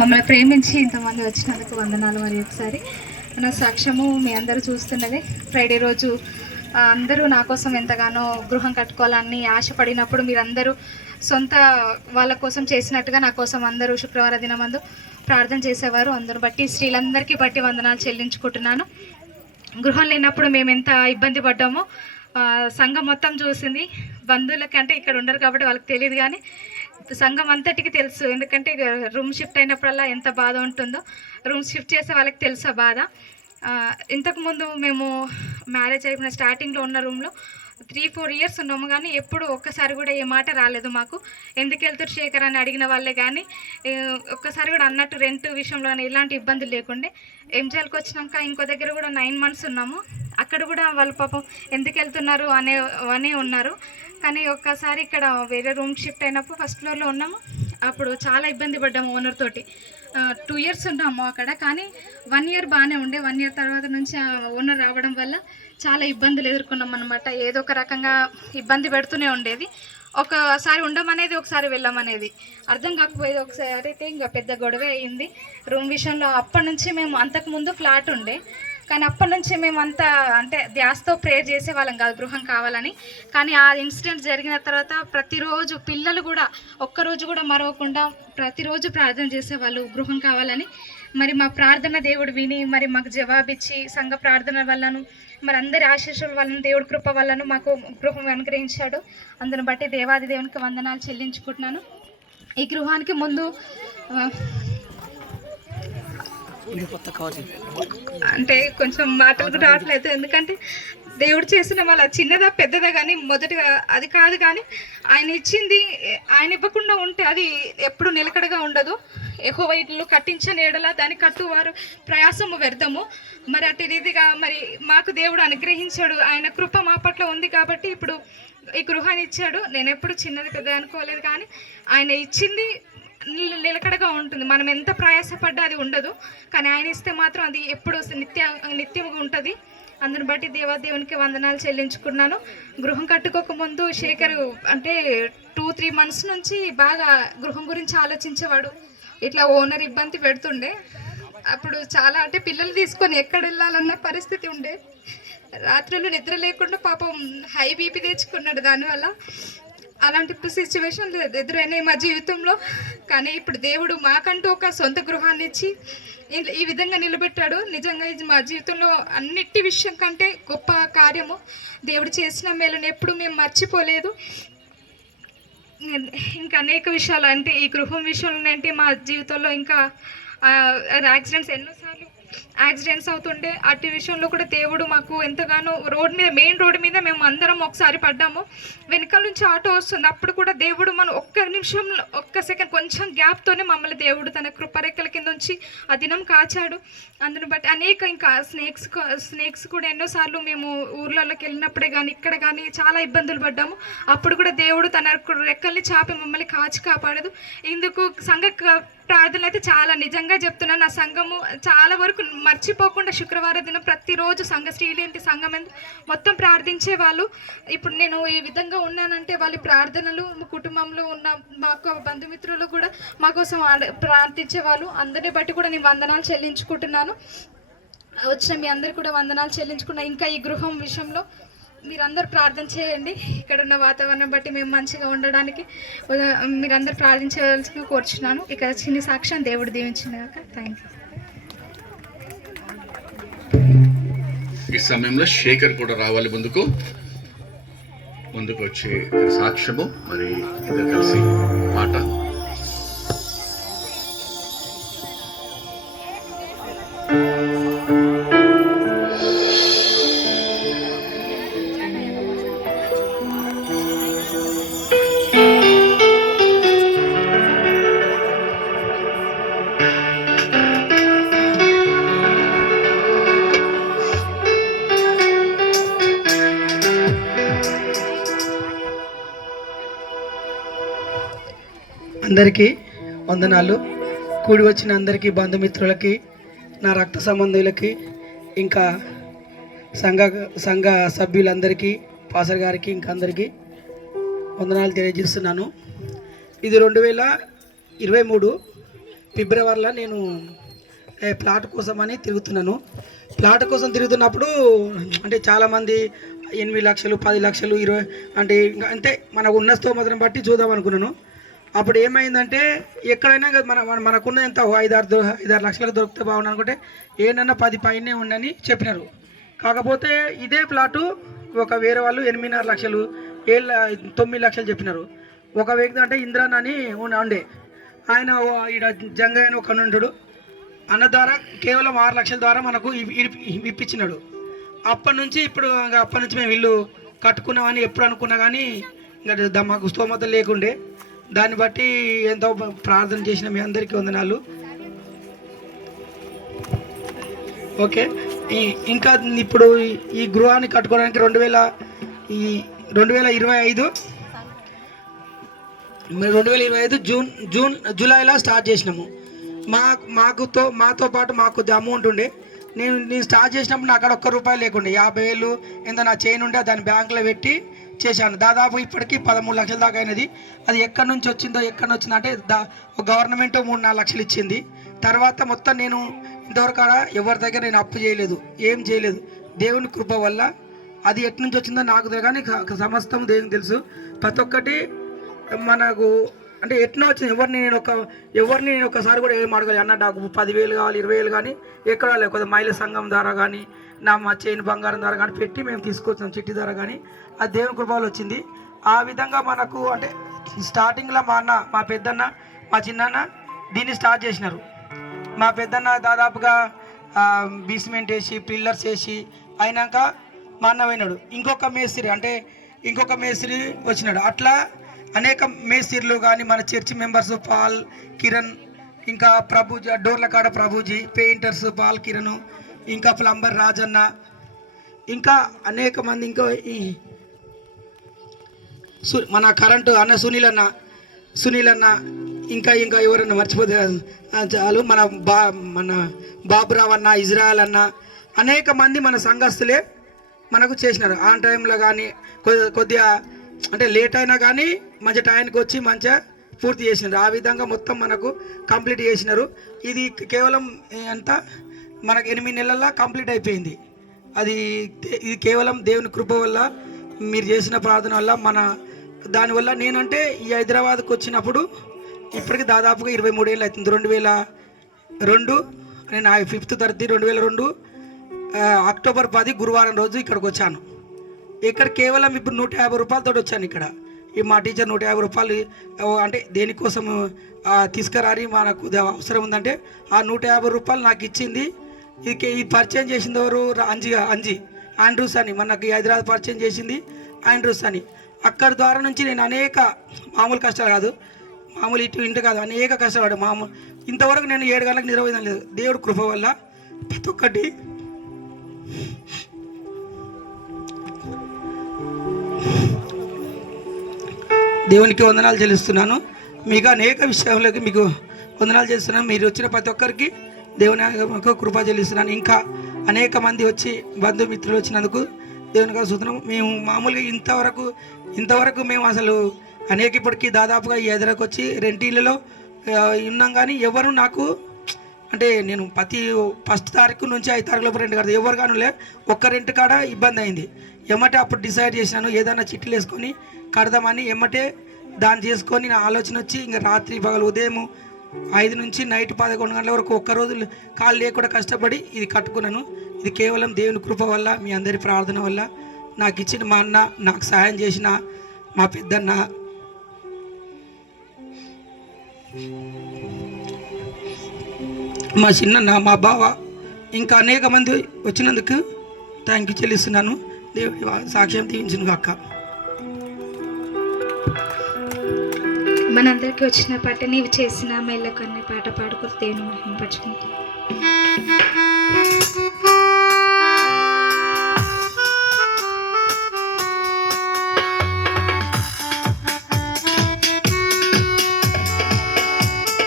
మమ్మల్ని ప్రేమించి ఇంతమంది వచ్చినందుకు వందనాలు. మరి ఒకసారి నా సాక్ష్యము మీ అందరూ చూస్తున్నదే. ఫ్రైడే రోజు అందరూ నా కోసం ఎంతగానో గృహం కట్టుకోవాలని ఆశపడినప్పుడు మీరందరూ సొంత వాళ్ళ కోసం చేసినట్టుగా నా కోసం అందరూ శుక్రవార దినమందు ప్రార్థన చేసేవారు. అందరూ బట్టి స్త్రీలందరికీ బట్టి వందనాలు చెల్లించుకుంటున్నాను. గృహం లేనప్పుడు మేము ఎంత ఇబ్బంది పడ్డామో సంఘం మొత్తం చూసింది. బంధువులకి అంటే ఇక్కడ ఉండరు కాబట్టి వాళ్ళకి తెలియదు, కానీ సంఘం అంతటికి తెలుసు. ఎందుకంటే రూమ్ షిఫ్ట్ అయినప్పుడల్లా ఎంత బాధ ఉంటుందో రూమ్ షిఫ్ట్ చేసే వాళ్ళకి తెలుసు ఆ బాధ. ఇంతకుముందు మేము మ్యారేజ్ అయిపోయిన స్టార్టింగ్లో ఉన్న రూమ్లో 3-4 ఇయర్స్ ఉన్నాము, కానీ ఎప్పుడు ఒక్కసారి కూడా ఏ మాట రాలేదు మాకు. ఎందుకు వెళ్తారు శేఖర్ అని అడిగిన వాళ్ళే, కానీ ఒక్కసారి కూడా అన్నట్టు రెంట్ విషయంలో కానీ ఎలాంటి ఇబ్బందులు లేకుండే. ఎంజాల్కి వచ్చినాక ఇంకో దగ్గర కూడా 9 months ఉన్నాము. అక్కడ కూడా వాళ్ళు పాపం ఎందుకు వెళ్తున్నారు అనే ఉన్నారు. కానీ ఒక్కసారి ఇక్కడ వేరే రూమ్ షిఫ్ట్ అయినప్పుడు ఫస్ట్ ఫ్లోర్లో ఉన్నాము. అప్పుడు చాలా ఇబ్బంది పడ్డాము ఓనర్ తోటి. 2 years ఉన్నాము అక్కడ, కానీ 1 year బాగానే ఉండే. 1 year తర్వాత నుంచి ఓనర్ రావడం వల్ల చాలా ఇబ్బందులు ఎదుర్కొన్నాం అనమాట. ఏదో ఒక రకంగా ఇబ్బంది పెడుతూనే ఉండేది. ఒకసారి ఉండమనేది, ఒకసారి వెళ్ళమనేది అర్థం కాకపోయేది. ఒకసారి అయితే ఇంకా పెద్ద గొడవ అయింది రూమ్ విషయంలో. అప్పటి నుంచి మేము అంతకుముందు ఫ్లాట్ ఉండే, కానీ అప్పటి నుంచి మేము అంతా అంటే ధ్యాసతో ప్రేయర్ చేసే వాళ్ళం కాదు గృహం కావాలని. కానీ ఆ ఇన్సిడెంట్ జరిగిన తర్వాత ప్రతిరోజు పిల్లలు కూడా ఒక్కరోజు కూడా మరవకుండా ప్రతిరోజు ప్రార్థన చేసేవాళ్ళు గృహం కావాలని. మరి మా ప్రార్థన దేవుడు విని మరి మాకు జవాబిచ్చి సంఘ ప్రార్థన వల్లను మరి అందరి ఆశీస్సుల వలన దేవుడి కృప వల్లను మాకు గృహం అనుగ్రహించాడు. అందుని బట్టి దేవాది దేవునికి వందనాలు చెల్లించుకుంటున్నాను. ఈ గృహానికి ముందు అంటే కొంచెం మాటలకు రావట్లేదు, ఎందుకంటే దేవుడు చేసిన వాళ్ళ చిన్నదా పెద్దదా కానీ మొదటిగా అది కాదు. కానీ ఆయన ఇచ్చింది ఆయన ఇవ్వకుండా ఉంటే అది ఎప్పుడు నిలకడగా ఉండదు. యెహోవా ఇల్లు కట్టించని ఎడల దాన్ని కట్టువారు ప్రయాసము వ్యర్థము. మరి అటు రీతిగా మరి మాకు దేవుడు అనుగ్రహించాడు. ఆయన కృప మా పట్ల ఉంది కాబట్టి ఇప్పుడు ఈ గృహాన్ని ఇచ్చాడు. నేను ఎప్పుడు చిన్నది పెద్ద అనుకోలేదు, కానీ ఆయన ఇచ్చింది నిలకడగా ఉంటుంది. మనం ఎంత ప్రయాసపడ్డా అది ఉండదు, కానీ ఆయన ఇస్తే మాత్రం అది ఎప్పుడు నిత్యంగా ఉంటుంది. అందుని బట్టి దేవునికి వందనాలు చెల్లించుకున్నాను. గృహం కట్టుకోకముందు శేఖర్ అంటే 2-3 months నుంచి బాగా గృహం గురించి ఆలోచించేవాడు. ఇట్లా ఓనర్ ఇబ్బంది పెడుతుండే. అప్పుడు చాలా అంటే పిల్లలు తీసుకొని ఎక్కడ వెళ్ళాలన్న పరిస్థితి ఉండే. రాత్రులు నిద్ర లేకుండా పాపం హై బీపీ తెచ్చుకున్నాడు దానివల్ల. అలాంటి సిచ్యువేషన్ ఎదురైనాయి మా జీవితంలో. కానీ ఇప్పుడు దేవుడు మాకంటూ ఒక సొంత గృహాన్ని ఇచ్చి ఈ విధంగా నిలబెట్టాడు. నిజంగా ఇది మా జీవితంలో అన్నిటి విషయం కంటే గొప్ప కార్యము. దేవుడు చేసిన మేలుని ఎప్పుడు మేము మర్చిపోలేదు. ఇంకా అనేక విషయాలు అంటే ఈ గృహం విషయంలో ఏంటి మా జీవితంలో ఇంకా యాక్సిడెంట్స్ ఎన్నోసార్లు యాక్సిడెంట్స్ అవుతుండే. అటు విషయంలో కూడా దేవుడు మాకు ఎంతగానో మెయిన్ రోడ్డు మీద మేము అందరం ఒకసారి పడ్డాము. వెనకాల నుంచి ఆటో వస్తుంది, అప్పుడు కూడా దేవుడు మనం ఒక్క నిమిషంలో ఒక్క సెకండ్ కొంచెం గ్యాప్తోనే మమ్మల్ని దేవుడు తన కృపరెక్కల కింద ఉంచి ఆ దినం కాచాడు. అందుని బట్టి అనేక ఇంకా స్నేక్స్ కూడా ఎన్నోసార్లు మేము ఊర్లలోకి వెళ్ళినప్పుడే కానీ ఇక్కడ కానీ చాలా ఇబ్బందులు పడ్డాము. అప్పుడు కూడా దేవుడు తన రెక్కల్ని చాపి మమ్మల్ని కాపాడదు. ఇందుకు సంఘ ప్రార్థనలు అయితే చాలా నిజంగా చెప్తున్నాను. నా సంఘము చాలా వరకు మర్చిపోకుండా శుక్రవారం దినం ప్రతిరోజు స్త్రీలేంటి సంఘం మొత్తం ప్రార్థించే వాళ్ళు. ఇప్పుడు నేను ఈ విధంగా ఉన్నానంటే వాళ్ళ ప్రార్థనలు కుటుంబంలో ఉన్న మాకు బంధుమిత్రులు కూడా మా కోసం ప్రార్థించే వాళ్ళు. అందరిని బట్టి కూడా నేను వందనాలు చెల్లించుకుంటున్నాను. వచ్చిన మీ అందరు కూడా వందనాలు చెల్లించుకున్నా. ఇంకా ఈ గృహం విషయంలో మీరందరూ ప్రార్థన చేయండి. ఇక్కడ ఉన్న వాతావరణం బట్టి మేము మంచిగా ఉండడానికి మీరందరూ ప్రార్థించవలసిందిగా కోరుచున్నాను. ఇక్కడ చిన్న సాక్ష్యం దేవుడు దీవించినాక. Thank you. ఈ సమయంలో శేఖర్ కూడా రావాలి ముందుకు వచ్చే సాక్ష్యము. మరి ఇద్దరు కలిసి మాట. అందరికీ వందనాలు. కూడి వచ్చిన అందరికీ బంధుమిత్రులకి, నా రక్త సంబంధులకి, ఇంకా సంఘ సభ్యులందరికీ, పాసర్ గారికి ఇంకా అందరికీ వందనాలు తెలియజేస్తున్నాను. ఇది 2023 ఫిబ్రవరిలో నేను ప్లాట్ కోసమని తిరుగుతున్నాను. ప్లాట్ కోసం తిరుగుతున్నప్పుడు అంటే చాలామంది 8 లక్షలు 10 లక్షలు 20 అంటే అంటే మనకు ఉన్న స్తోమతను బట్టి చూద్దాం అనుకున్నాను. అప్పుడు ఏమైందంటే ఎక్కడైనా మనకున్న ఎంత 5-6 లక్షలకు దొరికితే బాగుండు అనుకుంటే ఏంటన్నా 10 పైనే ఉండని చెప్పినారు. కాకపోతే ఇదే ప్లాటు ఒక వేరే వాళ్ళు 8.5 లక్షలు 9 లక్షలు చెప్పినారు. ఒక వ్యక్తి అంటే ఇంద్రన్ అని ఉండే ఆయన ఈడ జంగయ్య అని ఒక ఉంటాడు. అన్న ద్వారా కేవలం 6 లక్షల ద్వారా మనకు ఇప్పించినాడు. అప్పటి నుంచి ఇప్పుడు అప్పటి నుంచి మేము ఇల్లు కట్టుకున్నామని ఎప్పుడు అనుకున్నా కానీ ఇంకా మాకు స్తోమత లేకుండే. దాన్ని బట్టి ఎంతో ప్రార్థన చేసిన మీ అందరికీ వందనాలు. ఓకే, ఇంకా ఇప్పుడు ఈ గృహాన్ని కట్టుకోవడానికి 2025 జూలైలో స్టార్ట్ చేసినాము. మాతో పాటు మాకు అమౌంట్ ఉండే. నేను స్టార్ట్ చేసినప్పుడు నాకు అక్కడ ₹1 లేకుండే. 50,000 ఎంత నా చైన్ ఉండే దాన్ని బ్యాంకులో పెట్టి చేశాను. దాదాపు ఇప్పటికీ 13 లక్షల దాకా అయినది. అది ఎక్కడి నుంచి వచ్చిందో అంటే గవర్నమెంట్ 3-4 లక్షలు ఇచ్చింది. తర్వాత మొత్తం నేను ఇంతవరకు ఎవరి దగ్గర నేను అప్పు చేయలేదు, ఏం చేయలేదు. దేవుని కృప వల్ల అది ఎట్టు నుంచి వచ్చిందో నాకు తెలియదు, కానీ సమస్తం దేవునికి తెలుసు. ప్రతి ఒక్కటి మనకు అంటే ఎట్లా వచ్చింది. ఎవరిని నేను ఒకసారి కూడా ఏం అడగాలి అన్న నాకు 10,000 కావాలి 20,000 కానీ ఎక్కడ లేదు. కొద్దిగా మహిళా సంఘం ద్వారా కానీ మా చైన్ బంగారం ద్వారా కానీ పెట్టి మేము తీసుకొచ్చాం, చిట్టి ద్వారా కానీ అది దేవుని కృపలో వచ్చింది. ఆ విధంగా మనకు అంటే స్టార్టింగ్లో మా పెద్దన్న మా చిన్నన్న దీన్ని స్టార్ట్ చేసినారు. మా పెద్దన్న దాదాపుగా బేస్మెంట్ వేసి పిల్లర్స్ వేసి అయినాక మా అన్న పోయినాడు. ఇంకొక మేస్త్రి వచ్చినాడు. అట్లా అనేక మేస్త్రీలు కానీ మన చర్చి మెంబర్స్ పాల్ కిరణ్, ఇంకా ప్రభుజీ డోర్ల కాడ ప్రభుజీ, పెయింటర్స్ పాల్ కిరణ్, ఇంకా ప్లంబర్ రాజన్న, ఇంకా అనేక మంది, ఇంకా మన కరెంటు అన్న సునీల్ అన్న ఇంకా ఎవరన్నా మర్చిపోతే చాలు. మన బాబురావు అన్న, ఇజ్రాయల్ అన్న, అనేక మంది మన సంఘస్థులే మనకు చేసినారు. ఆ టైంలో కానీ కొద్దిగా అంటే లేట్ అయినా కానీ మంచి టైంకి వచ్చి మంచిగా పూర్తి చేసినారు. ఆ విధంగా మొత్తం మనకు కంప్లీట్ చేసినారు. ఇది కేవలం ఎంత మనకు 8 నెలల్లో కంప్లీట్ అయిపోయింది. ఇది కేవలం దేవుని కృప వల్ల, మీరు చేసిన ప్రార్థన వల్ల దానివల్ల నేనంటే ఈ హైదరాబాద్కి వచ్చినప్పుడు ఇప్పటికి దాదాపుగా 23 ఏళ్ళు అవుతుంది. 2002 నేను 5th 2002 అక్టోబర్ 10 గురువారం రోజు ఇక్కడికి వచ్చాను. ఇక్కడ కేవలం ఇప్పుడు ₹150 వచ్చాను. ఇక్కడ మా టీచర్ ₹150 అంటే దేనికోసం తీసుకురారి మనకు అవసరం ఉందంటే ఆ ₹150 నాకు ఇచ్చింది. ఈ పరిచయం చేసింది ఎవరు? అంజి ఆండ్రూస్ అని, మనకి హైదరాబాద్ పరిచయం చేసింది ఆండ్రూస్ అని. అక్కడి ద్వారా నుంచి నేను అనేక మామూలు కష్టాలు కాదు, మామూలు ఇంటి కాదు, అనేక కష్టపడ్డా. ఇంతవరకు నేను 7 గంటలకు నిర్వహించడం లేదు. దేవుడు కృప వల్ల ప్రతి ఒక్కటి దేవునికి వందనాలు చెల్లిస్తున్నాను. మీకు అనేక విషయాలకి మీకు వందనాలు చేస్తున్నాను. మీరు వచ్చిన ప్రతి ఒక్కరికి దేవుని కృప చెల్లిస్తున్నాను. ఇంకా అనేక మంది వచ్చి బంధుమిత్రులు వచ్చినందుకు దేవునికి సూత్రం. మేము మామూలుగా ఇంతవరకు మేము అసలు ఇప్పటికీ దాదాపుగా ఈ ఎదురకు వచ్చి రెంటిళ్ళలో ఉన్నాం. కానీ ఎవరు నాకు అంటే నేను ప్రతి 1st తారీఖు నుంచి 5 తారీఖులోపు రెంట్ కడతాను. ఎవరు కానీ ఒక్క రెంట్ కాడ ఇబ్బంది అయింది. అప్పుడు డిసైడ్ చేసినాను ఏదైనా చిట్టీలు వేసుకొని కడదామని. దాన్ని చేసుకొని నా ఆలోచన వచ్చి ఇంకా రాత్రి పగలు ఉదయం 5 నుంచి నైట్ 11 గంటల వరకు ఒక్కరోజు కాళ్ళు లేకుండా కష్టపడి ఇది కట్టుకున్నాను. ఇది కేవలం దేవుని కృప వల్ల, మీ అందరి ప్రార్థన వల్ల. నాకు ఇచ్చిన మా అన్న, నాకు సహాయం చేసిన మా పెద్దన్న, మా చిన్న, మా బావ, ఇంకా అనేక మంది వచ్చినందుకు థ్యాంక్ యూ చెల్లిస్తున్నాను. దేవుడి సాక్ష్యం తీయించిన కాక. మనందరికీ వచ్చిన పాట నీవు చేసిన మేళ్ళకు అనే పాట పాడుకుంటూ దేవుని మహిమపరచుకుంటాం.